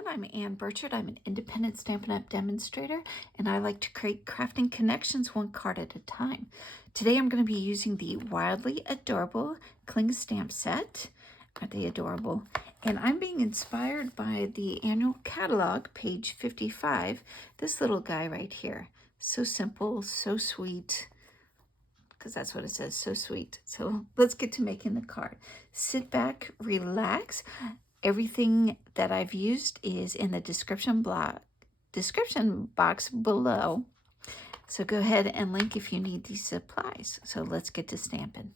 everyone, I'm Ann Birchard. I'm an independent Stampin' Up! Demonstrator, and I like to create crafting connections one card at a time. Today I'm going to be using the Wildly Adorable Cling Stamp Set. Aren't they adorable? And I'm being inspired by the annual catalog, page 55, this little guy right here. So simple, so sweet, because that's what it says, so sweet. So let's get to making the card. Sit back, relax. Everything that I've used is in the description box below. So go ahead and link if you need these supplies. So let's get to stamping.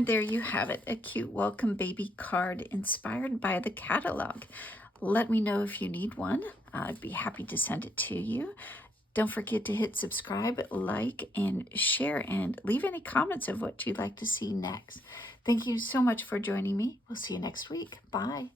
And there you have it, a cute welcome baby card inspired by the catalog. Let me know if you need one. I'd be happy to send it to you. Don't forget to hit subscribe, like, and share, and leave any comments of what you'd like to see next. Thank you so much for joining me. We'll see you next week. Bye.